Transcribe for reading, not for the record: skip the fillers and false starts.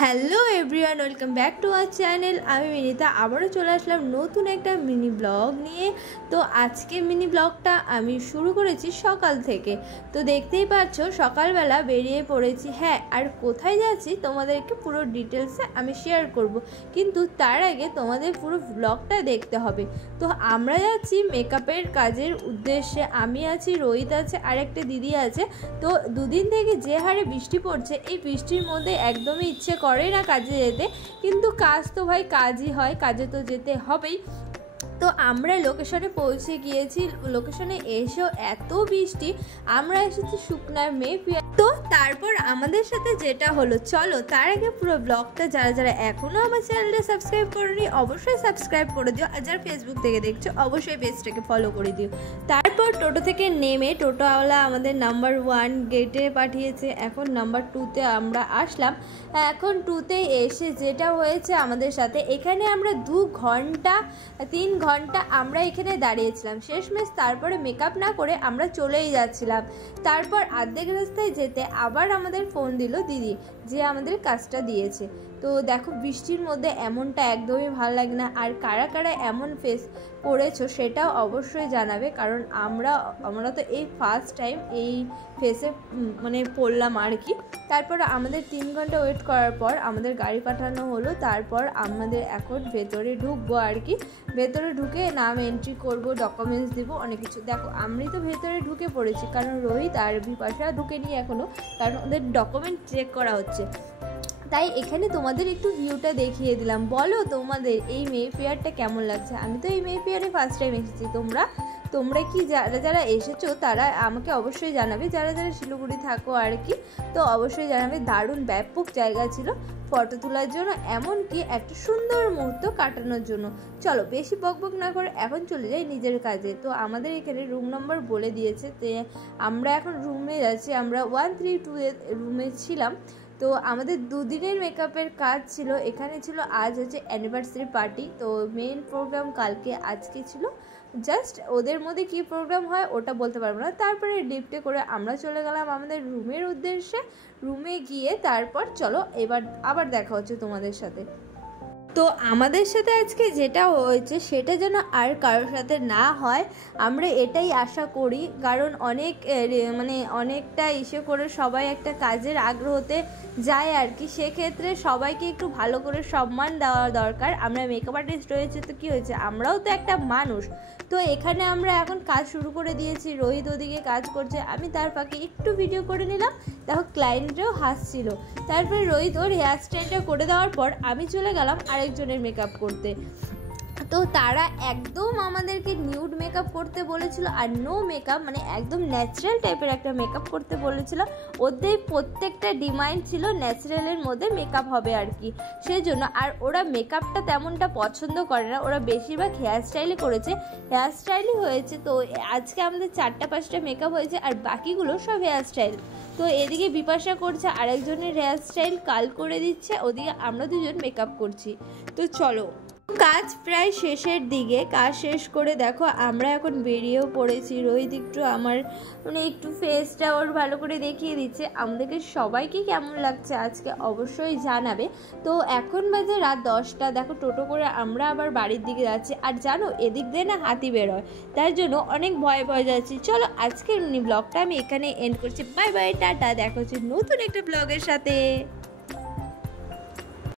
Hello everyone, welcome back to our channel. আমি মিনিতা আবারও চলে আসলাম নতুন একটা মিনি ব্লগ নিয়ে। তো আজকে মিনি ব্লগটা আমি শুরু করেছি সকাল থেকে। তো দেখতেই পাচ্ছ সকালবেলা বেরিয়ে পড়েছি। হ্যাঁ, আর কোথায় যাচ্ছি তোমাদেরকে পুরো ডিটেলসে আমি শেয়ার করব, কিন্তু তার আগে তোমাদের পুরো ব্লগটা দেখতে হবে। তো আমরা যাচ্ছি মেকআপের কাজের উদ্দেশ্যে। আমি আছি, রোহিত আছে, আর একটা দিদি আছে। তো দুদিন থেকে যে হারে বৃষ্টি পড়ছে, এই বৃষ্টির মধ্যে একদমই ইচ্ছে করে না কাজে যেতে, কিন্তু কাজ তো ভাই কাজই হয়, কাজে তো যেতে হবেই। তো আমরা লোকেশনে পৌঁছে গিয়েছি। লোকেশনে এসেও এত বৃষ্টি, আমরা এসেছি শুকনার মেয়ে। তো তারপর আমাদের সাথে যেটা হলো, চলো তার আগে পুরো ব্লগটা যারা যারা এখনও আমার চ্যানেলটা সাবস্ক্রাইব করোনি অবশ্যই সাবস্ক্রাইব করে দিও, আর যারা ফেসবুক থেকে দেখছো অবশ্যই পেজটাকে ফলো করে দিও। তারপর টোটো থেকে নেমে টোটোওয়ালা আমাদের নাম্বার 1 গেটে পাঠিয়েছে। এখন নাম্বার 2তে আমরা আসলাম। এখন 2তে এসে যেটা হয়েছে আমাদের সাথে, এখানে আমরা 3 ঘন্টা আমরা এখানে দাঁড়িয়েছিলাম শেষমেশ। তারপরে মেকআপ না করে আমরা চলেই যাচ্ছিলাম। তারপর অর্ধেক রাস্তায় যেতে আবার আমাদের ফোন দিল দিদি, যে আমাদের কাজটা দিয়েছে। তো দেখো বৃষ্টির মধ্যে এমনটা একদমই ভালো লাগে না। আর কারা কারা এমন ফেস পড়েছো সেটাও অবশ্যই জানাবে, কারণ আমরা তো এই ফার্স্ট টাইম এই ফেসে পড়লাম আর কি। তারপর আমাদের 3 ঘন্টা ওয়েট করার পর আমাদের গাড়ি পাঠানো হলো। তারপর আমাদের এখন ভেতরে ঢুকবো আর কি। ভেতরে ঢুকে নাম এন্ট্রি করব, ডকুমেন্টস দিব, অনেক কিছু। দেখো আমি তো ভেতরে ঢুকে পড়েছি, কারণ রোহিত আর বিপাশা ঢুকেনি এখনও, কারণ ওদের ডকুমেন্ট চেক করা হচ্ছে। তাই এখানে তোমাদের একটু ভিউটা দেখিয়ে দিলাম। বলো তোমাদের এই মে ফেয়ারটা কেমন লাগছে? আমি তো এই মে ফেয়ারে ফার্স্ট টাইম এসেছি। তোমরা কি যারা যারা এসেছো তারা আমাকে অবশ্যই জানাবে, যারা যারা শিলিগুড়ি থাকো আর কি, তো অবশ্যই জানাবে। দারুণ ব্যাপক জায়গা ছিল ফটো তোলার জন্য, এমনকি একটা সুন্দর মুহূর্ত কাটানোর জন্য। চলো বেশি বকবক না করে এখন চলে যাই নিজের কাজে। তো আমাদের এখানে রুম নম্বর বলে দিয়েছে, তো আমরা এখন রুমে যাচ্ছি। আমরা 132 রুমে ছিলাম। তো আমাদের 2 দিনের মেকআপের কাজ ছিল। এখানে ছিল আজ হচ্ছে অ্যানিভার্সারি পার্টি, তো মেন প্রোগ্রাম কালকে, আজকে ছিল জাস্ট ওদের মধ্যে কী প্রোগ্রাম হয় ওটা বলতে পারবো না। তারপরে লিফটে করে আমরা চলে গেলাম আমাদের রুমের উদ্দেশ্যে। রুমে গিয়ে তারপর চলো এবার আবার দেখা হচ্ছে তোমাদের সাথে। তো আমাদের সাথে আজকে যেটা হয়েছে সেটা যেন আর কারোর সাথে না হয়, আমরা এটাই আশা করি। কারণ অনেকটা ইসে করে সবাই একটা কাজের আগ্রহতে যায় আর কি, সেক্ষেত্রে সবাইকে একটু ভালো করে সম্মান দেওয়া দরকার। আমরা মেকআপ আর্টিস্ট রয়েছে তো কী হয়েছে, আমরাও তো একটা মানুষ। তো এখানে আমরা এখন কাজ শুরু করে দিয়েছি। রোহিত ওদিকে কাজ করছে, আমি তার ফাঁকে একটু ভিডিও করে নিলাম। দেখো ক্লায়েন্টরাও হাসছিল। তারপরে রোহিত ওর হেয়ার স্টাইলটা করে দেওয়ার পর আমি চলে গেলাম আরেকজনের মেকআপ করতে। তো তারা একদম আমাদেরকে নিউড মেকআপ করতে বলেছিল, আর নো মেকআপ একদম ন্যাচারাল টাইপের একটা মেকআপ করতে বলেছিল। ওদের প্রত্যেকটা ডিমান্ড ছিল ন্যাচারালের মধ্যে মেকআপ হবে আর কি, সেই জন্য। আর ওরা মেকআপটা তেমনটা পছন্দ করে না, ওরা বেশিরভাগ হেয়ার স্টাইলে করেছে, হেয়ার স্টাইলই হয়েছে। তো আজকে আমাদের 4-5টা মেকআপ হয়েছে, আর বাকিগুলো সব হেয়ার স্টাইল। তো এদিকে বিপাশা করছে, আরেকজনের হেয়ার স্টাইল কাল করে দিচ্ছে, ওদিকে আমরা দুজন মেকআপ করছি। তো চলো, কাজ প্রায় শেষের দিকে। কাজ শেষ করে দেখো আমরা এখন বেরিয়েও পড়েছি। রোহিত একটু আমার একটু ফেসটা ওর ভালো করে দেখিয়ে দিচ্ছে। আমাদেরকে সবাইকে কেমন লাগছে আজকে অবশ্যই জানাবে। তো এখন বাজে রাত 10টা। দেখো টোটো করে আমরা আবার বাড়ির দিকে যাচ্ছি। আর জানো এদিক দিয়ে না হাতি বেরোয়, তার জন্য অনেক ভয় যাচ্ছি। চলো আজকের ব্লগটা আমি এখানে এন্ড করছি। বাই বাই, টাটা, দেখা হচ্ছে নতুন একটা ব্লগের সাথে।